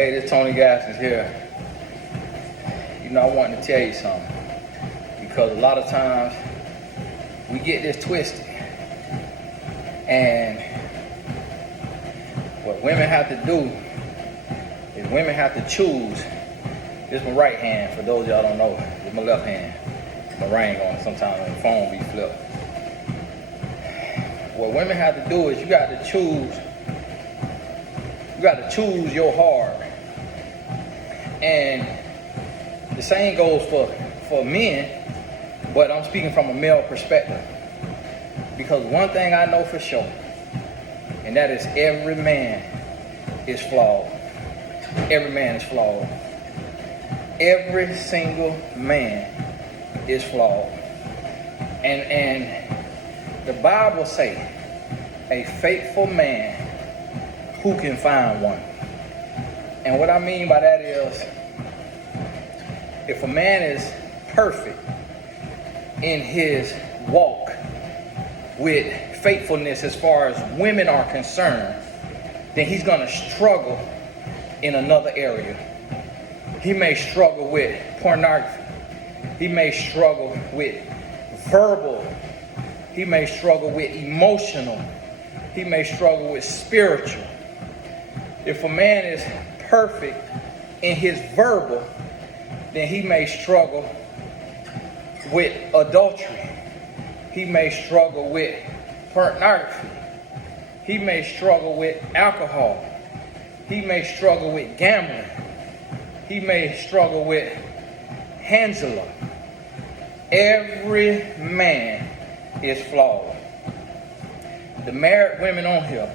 Hey, this Tony Gaskins here. You know, I wanted to tell you something. Because a lot of times, we get this twisted. And what women have to do is women have to choose. This is my right hand, for those of y'all don't know. This is my left hand. My ring on it sometimes when the phone be flipped. What women have to do is you got to choose. You got to choose your heart. And the same goes for men, but I'm speaking from a male perspective. Because one thing I know for sure, and that is every man is flawed. Every man is flawed. Every single man is flawed. And the Bible say, a faithful man, who can find one? And what I mean by that is, if a man is perfect in his walk with faithfulness as far as women are concerned, then he's going to struggle in another area. He may struggle with pornography. He may struggle with verbal. He may struggle with emotional. He may struggle with spiritual. If a man is perfect in his verbal, then he may struggle with adultery. He may struggle with pornography. He may struggle with alcohol. He may struggle with gambling. He may struggle with Hansela. Every man is flawed. The married women on here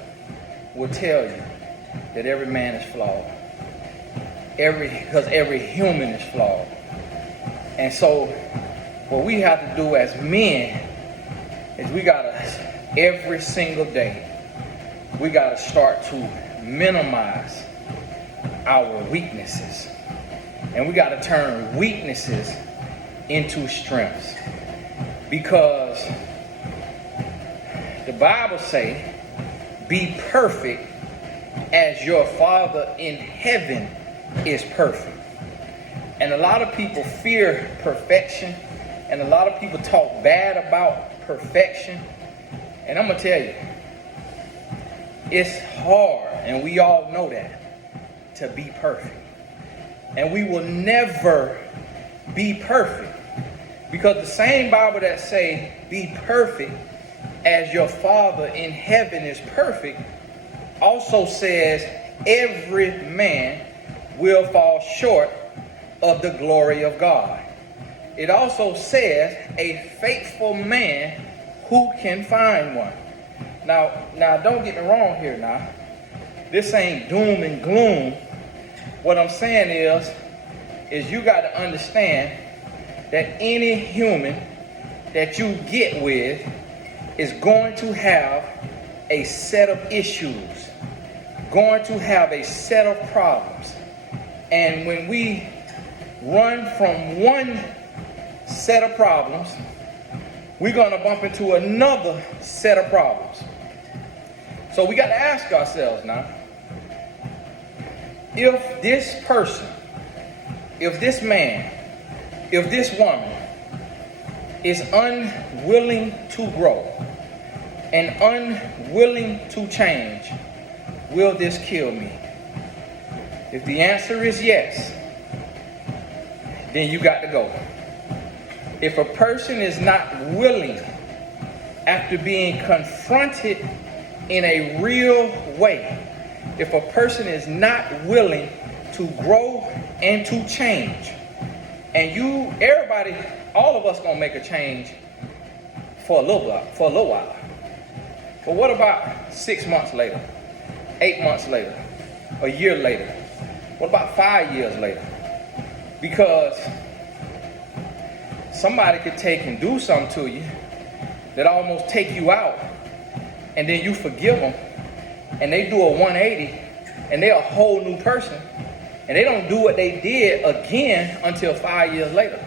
will tell you that every man is flawed. Because every human is flawed. And so what we have to do as men is we gotta, every single day, we gotta start to minimize our weaknesses. And we gotta turn weaknesses into strengths. Because the Bible say, be perfect as your Father in heaven is perfect. And a lot of people fear perfection, and a lot of people talk bad about perfection. And I'm gonna tell you, it's hard, and we all know that, to be perfect. And we will never be perfect, because the same Bible that say be perfect as your Father in heaven is perfect also says every man will fall short of the glory of God. It also says a faithful man, who can find one? Now don't get me wrong here now. This ain't doom and gloom. What I'm saying is you got to understand that any human that you get with is going to have a set of issues, going to have a set of problems. And when we run from one set of problems, we're going to bump into another set of problems. So we got to ask ourselves now, if this person, if this man, if this woman is unwilling to grow and unwilling to change, will this kill me? If the answer is yes, then you got to go. If a person is not willing, after being confronted in a real way, if a person is not willing to grow and to change, and everybody, all of us gonna make a change for a little while. But what about 6 months later, 8 months later, a year later? What about 5 years later? Because somebody could take and do something to you that almost take you out, and then you forgive them, and they do a 180, and they're a whole new person, and they don't do what they did again until 5 years later,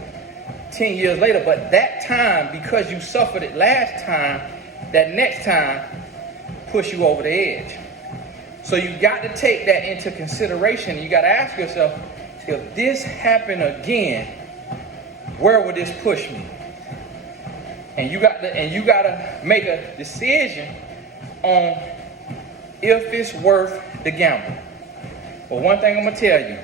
10 years later. But that time, because you suffered it last time, that next time push you over the edge. So you got to take that into consideration. You got to ask yourself, if this happened again, where would this push me? And you got to make a decision on if it's worth the gamble. But one thing I'm gonna tell you,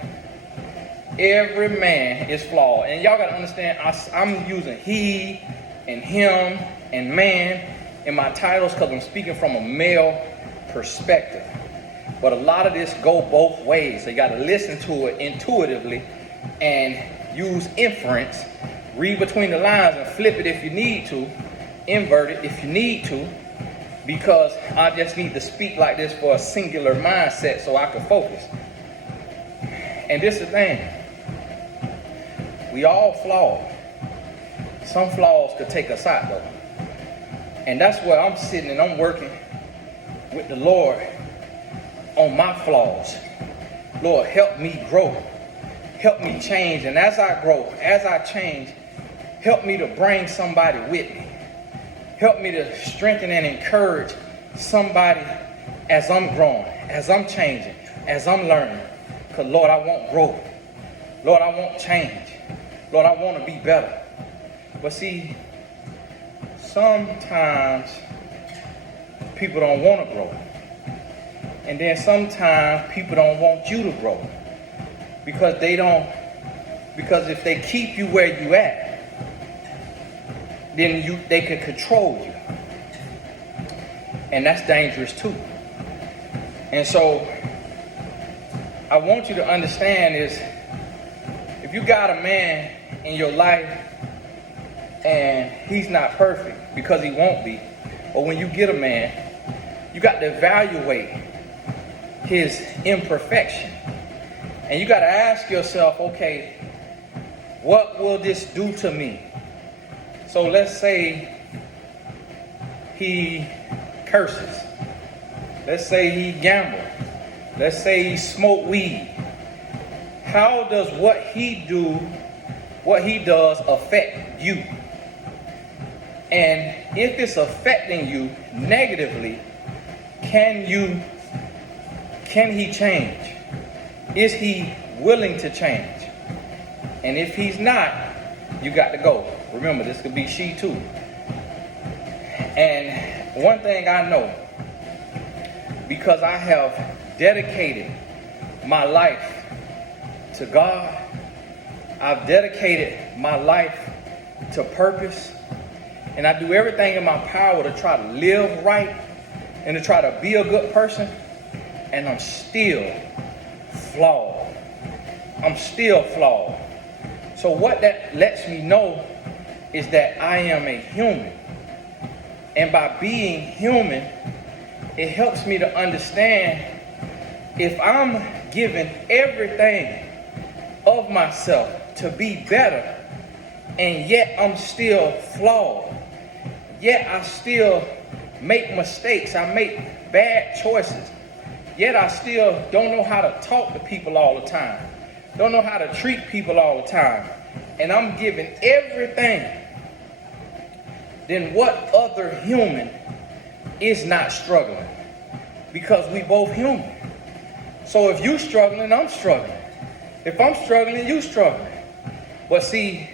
every man is flawed. And y'all gotta understand, I'm using he and him and man in my titles because I'm speaking from a male perspective. But a lot of this go both ways. So you gotta listen to it intuitively and use inference. Read between the lines and flip it if you need to. Invert it if you need to. Because I just need to speak like this for a singular mindset so I can focus. And this is the thing. We all flawed. Some flaws could take us out though. And that's where I'm sitting and I'm working with the Lord on my flaws. Lord, help me grow. Help me change. And as I grow, as I change, help me to bring somebody with me. Help me to strengthen and encourage somebody as I'm growing, as I'm changing, as I'm learning. Because, Lord, I want growth. Lord, I want change. Lord, I want to be better. But see, sometimes people don't want to grow. And then sometimes people don't want you to grow. Because if they keep you where you at, then they can control you. And that's dangerous too. And so I want you to understand is, if you got a man in your life and he's not perfect, because he won't be, or when you get a man, you got to evaluate his imperfection. And you got to ask yourself, okay, what will this do to me? So let's say he curses. Let's say he gambles. Let's say he smoked weed. How does what he does affect you? And if it's affecting you negatively, can he change? Is he willing to change? And if he's not, you got to go. Remember, this could be she too. And one thing I know, because I have dedicated my life to God, I've dedicated my life to purpose, and I do everything in my power to try to live right and to try to be a good person, and I'm still flawed. I'm still flawed. So what that lets me know is that I am a human. And by being human, it helps me to understand if I'm giving everything of myself to be better, and yet I'm still flawed, yet I still make mistakes, I make bad choices, yet I still don't know how to talk to people all the time, don't know how to treat people all the time, and I'm giving everything, then what other human is not struggling? Because we both human. So if you struggling, I'm struggling. If I'm struggling, you struggling. But see,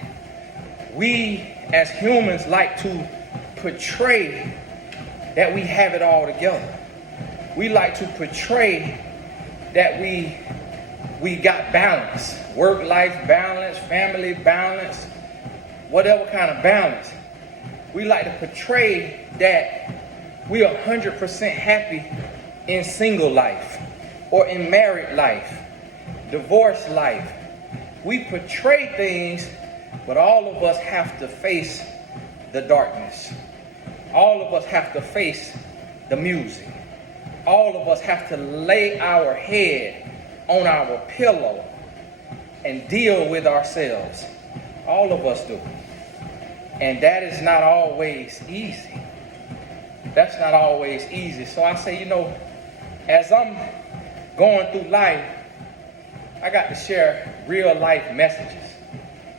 we as humans like to portray that we have it all together. We like to portray that we got balance, work-life balance, family balance, whatever kind of balance. We like to portray that we are 100% happy in single life or in married life, divorce life. We portray things, but all of us have to face the darkness. All of us have to face the music. All of us have to lay our head on our pillow and deal with ourselves. All of us do. And that is not always easy. That's not always easy. So I say, as I'm going through life, I got to share real life messages.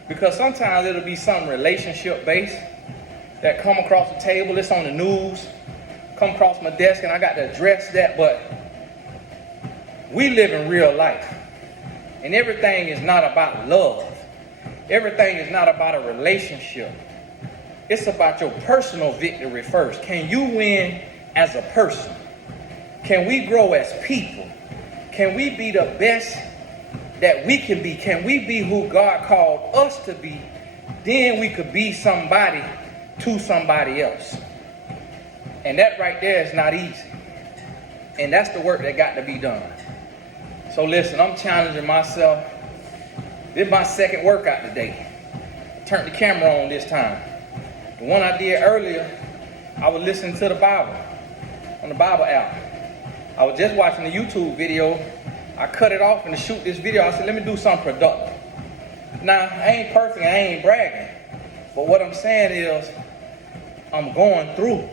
Because sometimes it'll be something relationship based that come across the table. It's on the news, come across my desk, and I got to address that. But We live in real life. And everything is not about love. Everything is not about a relationship. It's about your personal victory first. Can you win as a person? Can we grow as people? Can we be the best that we can be? Can we be who God called us to be? Then we could be somebody to somebody else. And that right there is not easy. And that's the work that got to be done. So listen, I'm challenging myself. This is my second workout today. I turned the camera on this time. The one I did earlier, I was listening to the Bible on the Bible app. I was just watching a YouTube video. I cut it off and to shoot this video, I said, let me do something productive. Now, I ain't perfect, I ain't bragging. But what I'm saying is, I'm going through.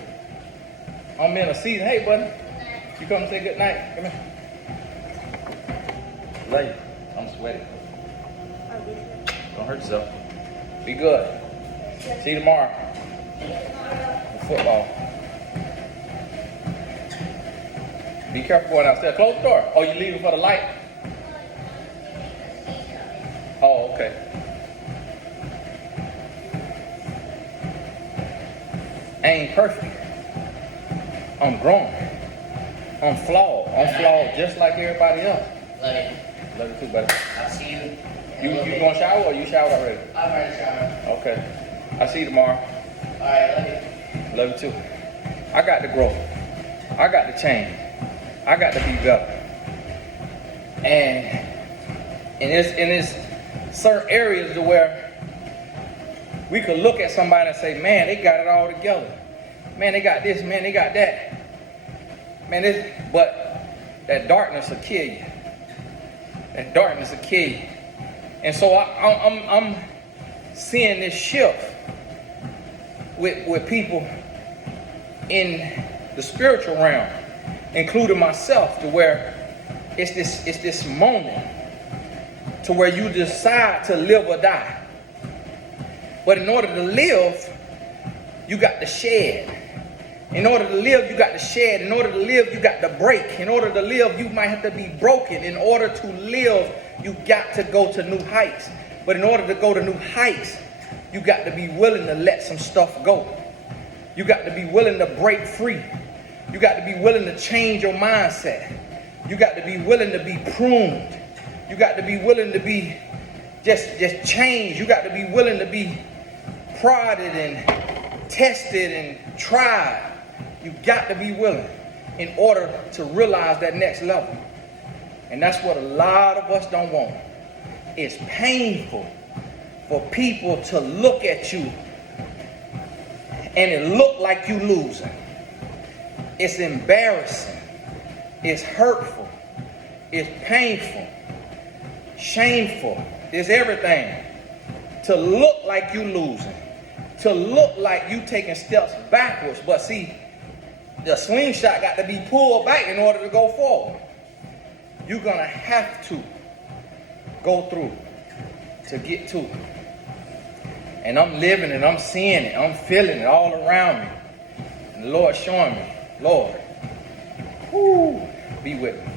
I'm in a season. Hey, buddy, you come and say good night? Come here. Love you. I'm sweating. Don't hurt yourself. Be good. See you tomorrow. For football. Be careful going outstairs. Close the door. Oh, you leaving for the light? Oh, okay. I ain't perfect. I'm growing. I'm flawed. I'm flawed just like everybody else. Love you. Love you too, buddy. I'll see you. You gonna shower or you showered already? I'm ready to shower. Okay. I'll see you tomorrow. Alright, love you. Love you too. I got to grow. I got to change. I got to be better. And it's certain areas to where we could look at somebody and say, man, they got it all together. Man, they got this, man, they got that. Man, but that darkness will kill you. That darkness will kill you. And so I'm seeing this shift with people in the spiritual realm, including myself, to where it's this moment to where you decide to live or die. But in order to live, you got to shed. In order to live, you got to shed. In order to live, you got to break. In order to live, you might have to be broken. In order to live, you got to go to new heights. But in order to go to new heights, you got to be willing to let some stuff go. You got to be willing to break free. You got to be willing to change your mindset. You got to be willing to be pruned. You got to be willing to be just changed. You got to be willing to be prodded and tested and tried. You got to be willing in order to realize that next level. And that's what a lot of us don't want. It's painful for people to look at you and it look like you losing. It's embarrassing. It's hurtful. It's painful. Shameful. It's everything. To look like you losing. To look like you taking steps backwards. But see, the slingshot got to be pulled back in order to go forward. You're going to have to go through to get to it. And I'm living it. I'm seeing it. I'm feeling it all around me. And the Lord's showing me, Lord, whoo, be with me.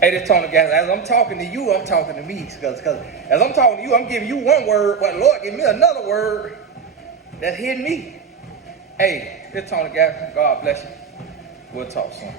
Hey, this Tony, guys, as I'm talking to you, I'm talking to me. Because as I'm talking to you, I'm giving you one word, but the Lord give me another word that hit me. Hey, this Tony, guys, God bless you. We'll talk soon.